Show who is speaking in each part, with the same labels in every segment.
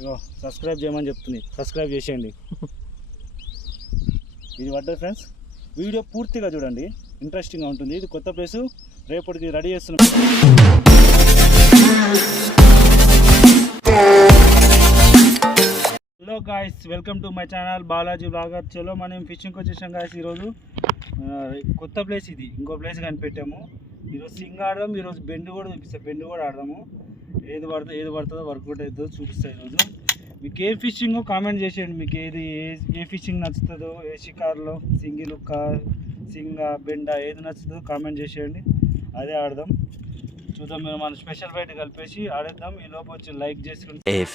Speaker 1: ఇగో subscribe చేయమని చెప్తుంది. Subscribe చేసేయండి. ఇది పడ్డది ఫ్రెండ్స్. వీడియో పూర్తిగా చూడండి. ఇంట్రెస్టింగ్గా ఉంటుంది. ఇది కొత్త ప్లేస్ రేపటికి రెడీ చేస్తున్నాం. Hello guys welcome to my channel Balaji blogger చలో మనం ఫిషింగ్కి వచ్చేసాం గాయస్ ఈరోజు. కొత్త ప్లేస్ ఇది. ఇంకో ప్లేస్ కనిపెట్టాము. ఈరోజు సింగ్ ఆడదాం ఈరోజు బెండ్ కూడా చూపిస్తాం. బెండ్ కూడా ఆడదాము. ఏది పడుతుందో ఏది పడుతుందో వర్కౌట్ అవుతుందో చూపిస్తాయి ఈరోజు. మీకు ఏ ఫిషింగ్ కామెంట్ చేసేయండి. మీకు ఏది ఏ ఏ ఫిషింగ్ నచ్చుతుందో ఏ షికార్లో సింగిల్ కా సింగ బెండ ఏది నచ్చుతుందో కామెంట్ చేసేయండి. అదే ఆడదాం. చూద్దాం మీరు మన స్పెషల్ బయట కలిపేసి ఆడేద్దాం. ఈ లోపు వచ్చి లైక్ చేసుకుంటే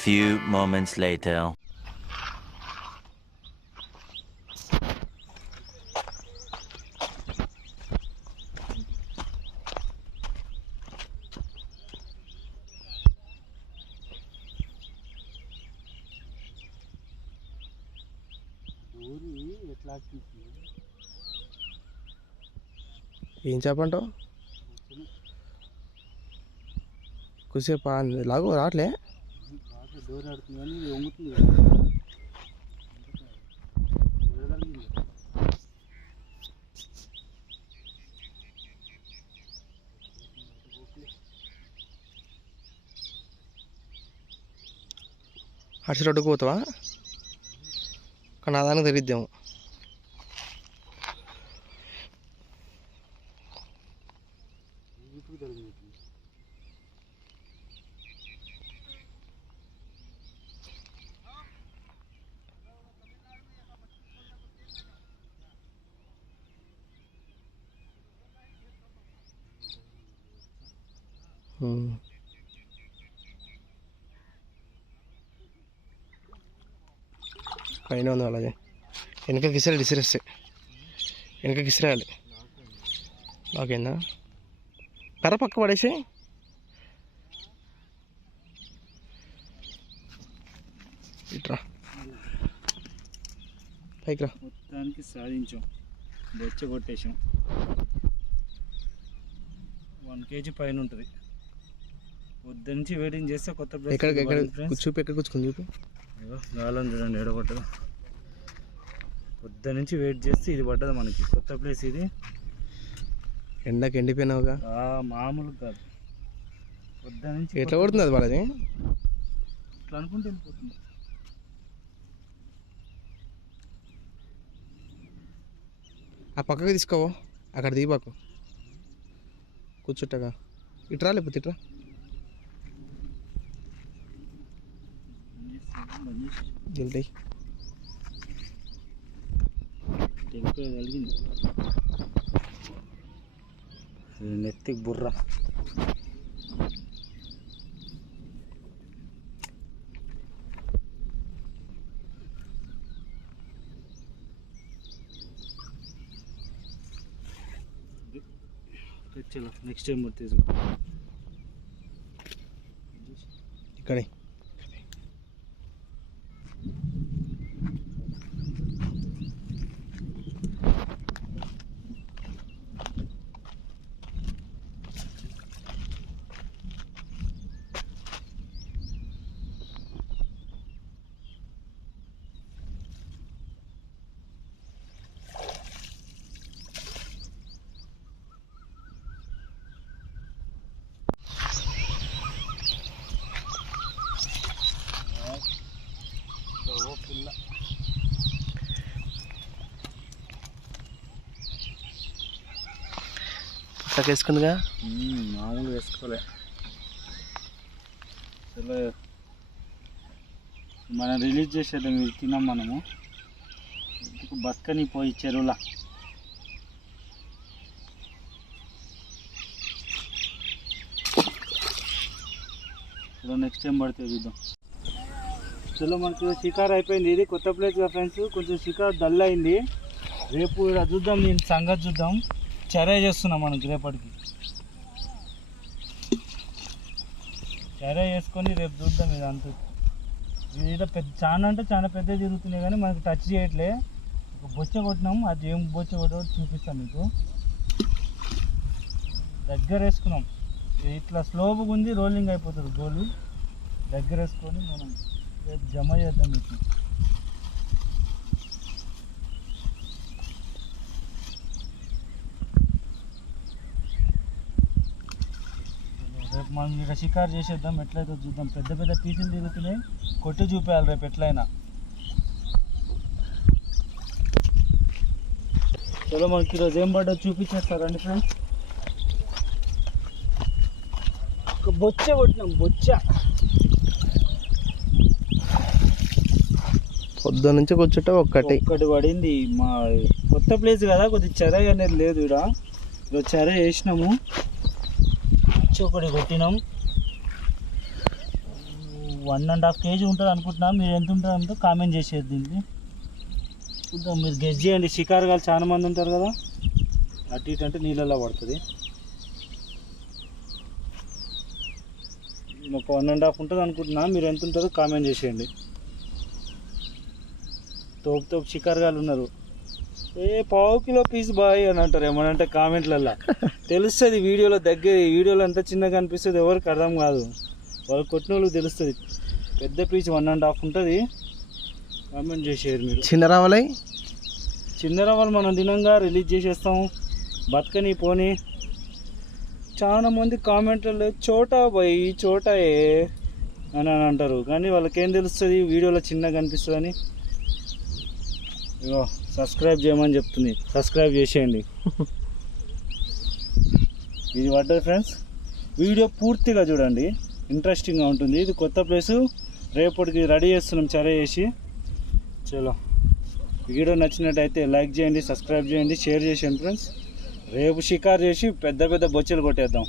Speaker 2: ఏం చెప్పంటావు కొద్దిసేపు లాగు రావట్లే.
Speaker 1: బాగా డోర్ ఆడుతుంది కానీ వంగుతుంది
Speaker 2: అటు రోడ్డుకు పోతావా? కానీ నా దానికి తెలిద్దాము ఉమ్. పైన ఉంది అలాగే వెనక గిసరాలి విసిరేస్తాయి వెనక గిసిరేయాలి బాగైందా కర్ర పక్క పడేసి ఇట్రా పైకి రా
Speaker 1: మొత్తానికి సాధించాం బొచ్చ కొట్టేసాం వన్ కేజీ పైన ఉంటుంది నుంచి వెయిటింగ్ చేస్తే కొత్త ప్లేస్
Speaker 2: ఎక్కడ చూపి ఎక్కడ కూర్చుని చూపి?
Speaker 1: గాలం చూడండి ఎడగొట్టదు పొద్దు నుంచి వెయిట్ చేస్తే ఇది పడ్డది మనకి. కొత్త ప్లేస్ ఇది.
Speaker 2: ఎండకి ఎండిపోయినావుగా?
Speaker 1: మామూలు కాదు. పొద్దు నుంచి
Speaker 2: ఎట్లా కొడుతుంది అది బాలాజీ?
Speaker 1: ఇట్లా అనుకుంటే వెళ్ళిపోతుంది.
Speaker 2: ఆ పక్కకి తీసుకోవో అక్కడ దిగిపాకు కూర్చుంటగా. ఇట్రా లేకపోతే ఇట్రా
Speaker 1: जल्दी ನೆತ್ತಿಗೆ ಬುರ್ರ ನೆಕ್ಸ್ಟ್ ಟೈಮ್ ಬರ್ತೀವಿ
Speaker 2: ಈ
Speaker 1: ಕಡೆ
Speaker 2: చక్క వేసుకుందిగా
Speaker 1: మామూలు వేసుకోలే. అసలు మనం రిలీజ్ చేసేద్దాం మీరు తిన్నాం మనము. ఇందుకు బతకని పోయి చెరువుల? చలో నెక్స్ట్ టైం పడితే చూద్దాం. చలో మనకి షికార్ అయిపోయింది. ఇది కొత్త ప్లేస్గా ఫ్రెండ్స్. కొంచెం షికార్ డల్ అయింది. రేపు చూద్దాం నేను సంగతి చూద్దాం. చర్య చేస్తున్నాం మనం రేపటికి చర్య చేసుకొని రేపు చూద్దాం ఇది అంత. ఇది పెద్ద చాలా అంటే చాలా పెద్ద తిరుగుతున్నాయి కానీ మనకు టచ్ చేయట్లే. ఒక బొచ్చ కొట్టినాం అది ఏం బొచ్చ కొట్టడం చూపిస్తాం మీకు. దగ్గర వేసుకున్నాం. ఇట్లా స్లోగా ఉంది రోలింగ్ అయిపోతుంది గోలు. దగ్గర వేసుకొని మనం రేపు జమ చేద్దాం మీకు రేపు మనం ఇక్కడ షికారు చేసేద్దాం ఎట్లయితే చూద్దాం. పెద్ద పెద్ద పీసులు తిరుగుతున్నాయి. కొట్టి చూపించాలి రేపు ఎట్లయినా. చలో మనకి ఈరోజు ఏం పడ్డా చూపించేస్తారండి ఫ్రెండ్స్ ఒక బొచ్చ కొట్టినాం బొచ్చ.
Speaker 2: పొద్దు నుంచి కూర్చుంటే ఒక్కటి.
Speaker 1: ఒక్కటి పడింది. మా కొత్త ప్లేస్ కదా కొద్దిగా చెర అనేది లేదు ఇక్కడ చెర వేసినాము. పచ్చి ఒకటి కొట్టినాం. వన్ అండ్ హాఫ్ కేజీ ఉంటుంది అనుకుంటున్నాం. మీరు ఎంత ఉంటుంది అంటే కామెంట్ చేసేది దీనికి. చూద్దాం మీరు గెస్ చేయండి. షికారుగాలు చాలా మంది ఉంటారు కదా. అటు ఇటు అంటే నీళ్ళలో పడుతుంది. ఒక వన్ అండ్ హాఫ్ ఉంటుంది అనుకుంటున్నా. మీరు ఎంత ఉంటుందో కామెంట్ చేసేయండి. తోపు తోపు షికారుగాలు ఉన్నారు. ఏ పావు కిలో పీస్ బాయ్ అని అంటారు ఏమనంటే కామెంట్లల్లో. తెలుస్తుంది వీడియోలో దగ్గర వీడియోలో ఎంత చిన్నగా అనిపిస్తుంది ఎవరికి అర్థం కాదు. వాళ్ళు కొట్టిన వాళ్ళకి తెలుస్తుంది. పెద్ద పీస్ వన్ అండ్ హాఫ్ ఉంటుంది. కామెంట్ చేసేయారు మీరు.
Speaker 2: చిన్న రావాలై?
Speaker 1: చిన్న రవ్వలు మనం దినంగా రిలీజ్ చేసేస్తాం. బతకని పోని. చాలా మంది కామెంట్లలో చోటా పోయి చోటాయే అని అని అంటారు. కానీ వాళ్ళకేం తెలుస్తుంది? వీడియోలో చిన్నగా కనిపిస్తుందని ఇగో. సబ్స్క్రైబ్ చేయమని చెప్తుంది. సబ్స్క్రైబ్ చేసేయండి. ఇది పడ్డది ఫ్రెండ్స్? వీడియో పూర్తిగా చూడండి. ఇంట్రెస్టింగ్గా ఉంటుంది. ఇది కొత్త ప్లేసు. రేపటికి రెడీ చేస్తున్నాం చర్య చేసి. చలో. వీడియో నచ్చినట్టయితే లైక్ చేయండి సబ్స్క్రైబ్ చేయండి షేర్ చేయండి ఫ్రెండ్స్. రేపు షికారు చేసి పెద్ద పెద్ద బొచ్చెలు కొట్టేద్దాం.